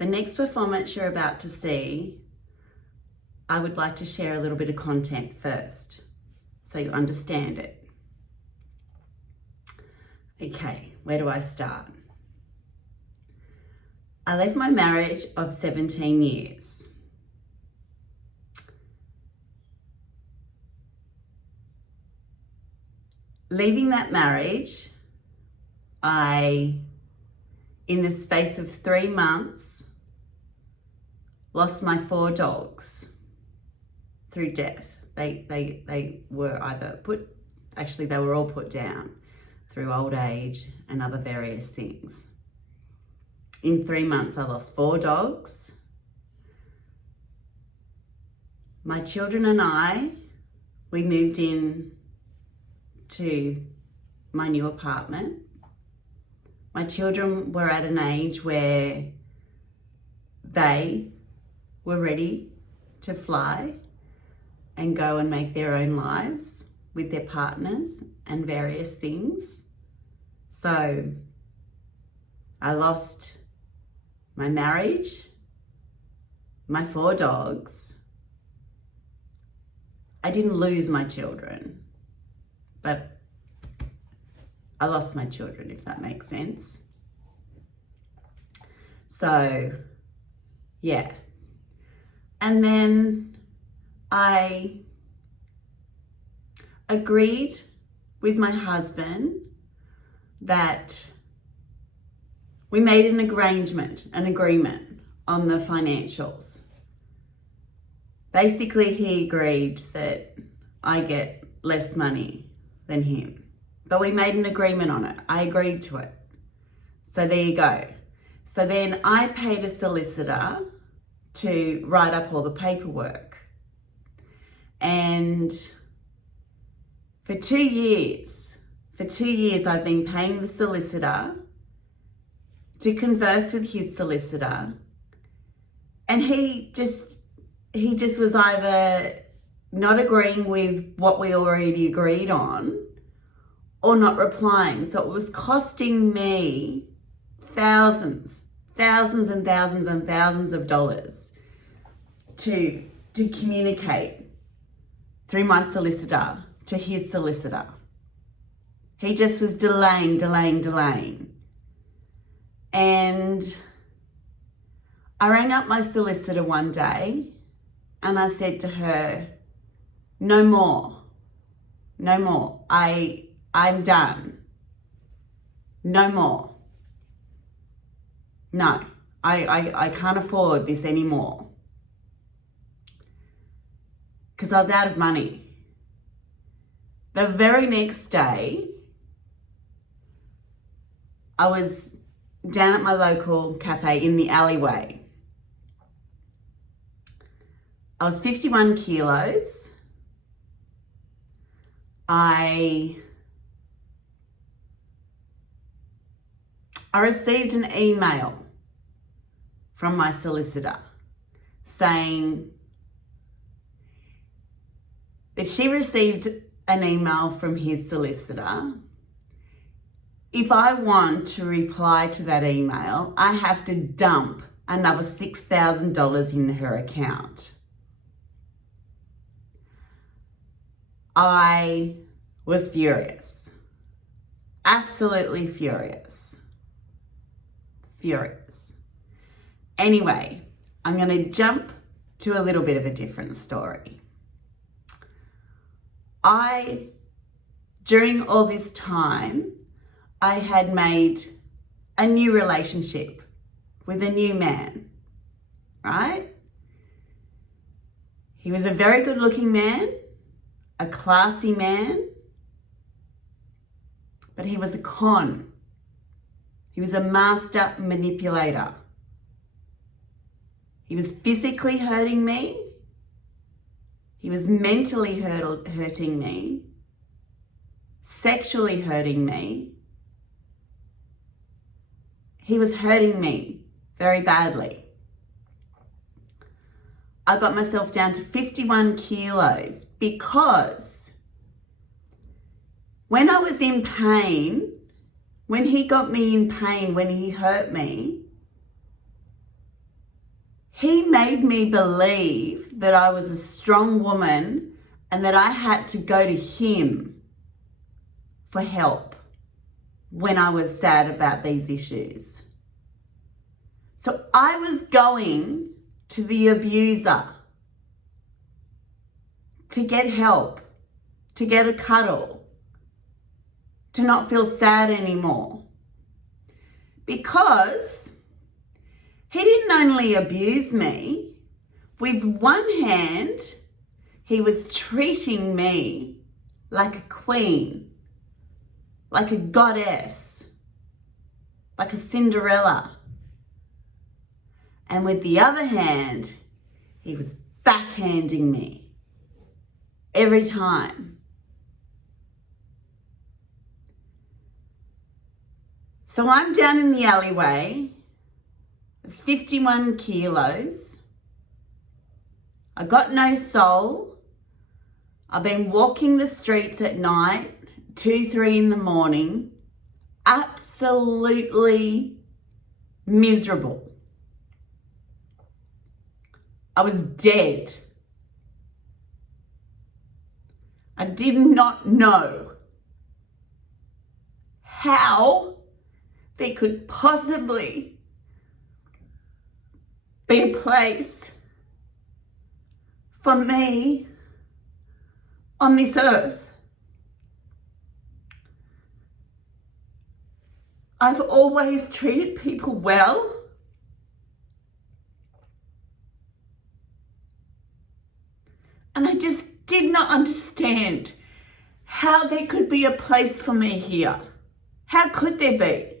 The next performance you're about to see, I would like to share a little bit of content first so you understand it. Okay, where do I start? I left my marriage of 17 years. Leaving that marriage, in the space of 3 months, lost my 4 dogs through death. They were either they were all put down through old age and other various things. In 3 months, I lost 4 dogs. My children and we moved in to my new apartment. My children were at an age where they were ready to fly and go and make their own lives with their partners and various things. So I lost my marriage, my 4 dogs. I didn't lose my children, but I lost my children, if that makes sense. So, yeah. And then I agreed with my husband that we made an agreement on the financials. Basically, he agreed that I get less money than him. But we made an agreement on it. I agreed to it. So there you go. So then I paid a solicitor to write up all the paperwork. And for 2 years I've been paying the solicitor to converse with his solicitor. And he just was either not agreeing with what we already agreed on or not replying. So it was costing me thousands and thousands of dollars to communicate through my solicitor to his solicitor. He just was delaying. And I rang up my solicitor one day and I said to her, no more. I'm done. No more. No, I can't afford this anymore. Because I was out of money. The very next day, I was down at my local cafe in the alleyway. I was 51 kilos. I received an email from my solicitor saying that she received an email from his solicitor. If I want to reply to that email, I have to dump another $6,000 in her account. I was furious. Absolutely furious. Anyway, I'm going to jump to a little bit of a different story. During all this time, I had made a new relationship with a new man, right? He was a very good looking man, a classy man, but he was a con. He was a master manipulator. He was physically hurting me. He was mentally hurting me, sexually hurting me. He was hurting me very badly. I got myself down to 51 kilos because when I was in pain, when he got me in pain, when he hurt me, He made me believe that I was a strong woman and that I had to go to him for help when I was sad about these issues. So I was going to the abuser to get help, to get a cuddle, to not feel sad anymore. Because he didn't only abuse me, with one hand, he was treating me like a queen, like a goddess, like a Cinderella. And with the other hand, he was backhanding me every time. So I'm down in the alleyway. It's 51 kilos. I got no soul. I've been walking the streets at night, 2, 3 in the morning, absolutely miserable. I was dead. I did not know how there could possibly be a place for me on this earth. I've always treated people well. And I just did not understand how there could be a place for me here. How could there be?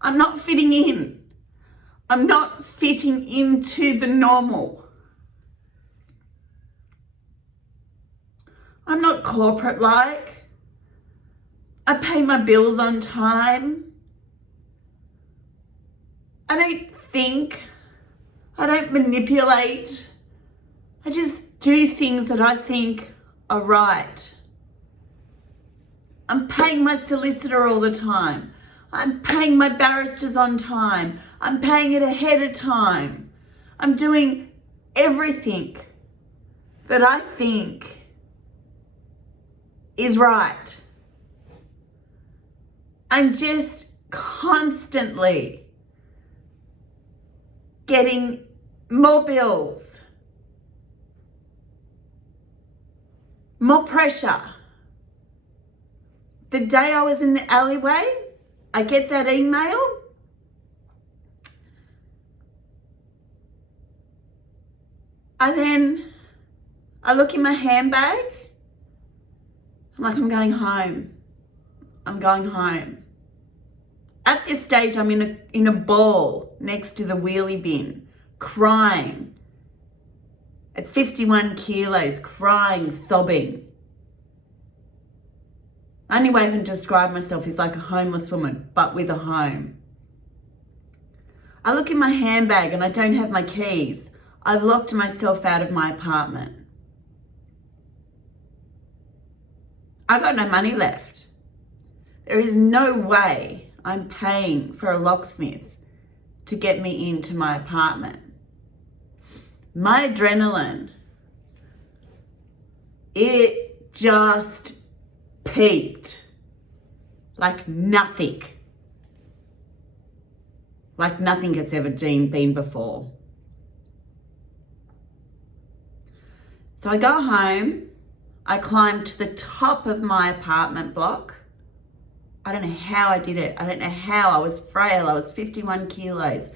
I'm not fitting in. I'm not fitting into the normal. I'm not corporate-like. I pay my bills on time. I don't think. I don't manipulate. I just do things that I think are right. I'm paying my solicitor all the time. I'm paying my barristers on time. I'm paying it ahead of time. I'm doing everything that I think is right. I'm just constantly getting more bills, more pressure. The day I was in the alleyway, I get that email. I look in my handbag. I'm like, I'm going home. I'm going home. At this stage, I'm in a ball next to the wheelie bin, crying. At 51 kilos, crying, sobbing. The only way I can describe myself is like a homeless woman, but with a home. I look in my handbag and I don't have my keys. I've locked myself out of my apartment. I've got no money left. There is no way I'm paying for a locksmith to get me into my apartment. My adrenaline, it just peaked like nothing. Like nothing has ever been before. So I go home, I climb to the top of my apartment block. I don't know how I did it. I don't know how. I was frail. I was 51 kilos.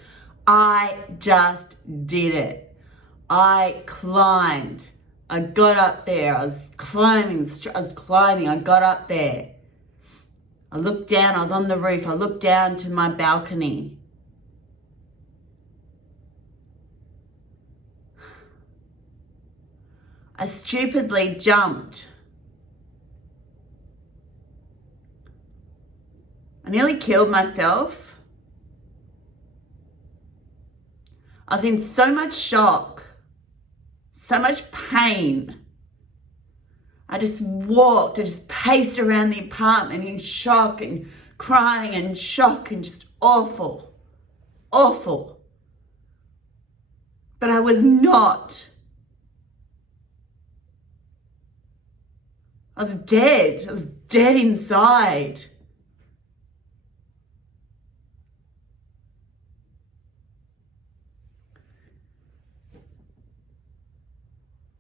I just did it. I climbed. I got up there. I was climbing. I got up there. I looked down. I was on the roof. I looked down to my balcony. I stupidly jumped. I nearly killed myself. I was in so much shock, so much pain. I just walked, I just paced around the apartment in shock and crying and shock and just awful, awful. but I was not. I was dead. I was dead inside.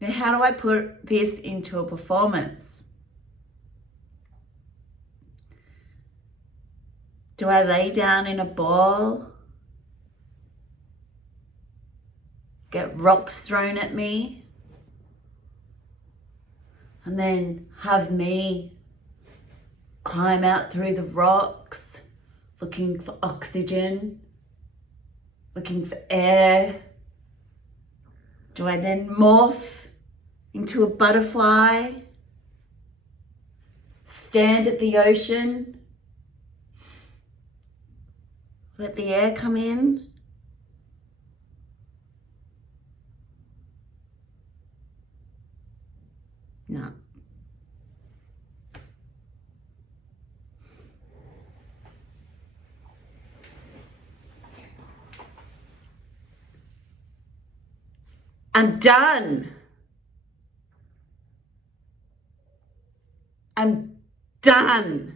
Now, how do I put this into a performance? Do I lay down in a ball? Get rocks thrown at me? And then have me climb out through the rocks, looking for oxygen, looking for air? Do I then morph into a butterfly, stand at the ocean, let the air come in? No. I'm done. I'm done.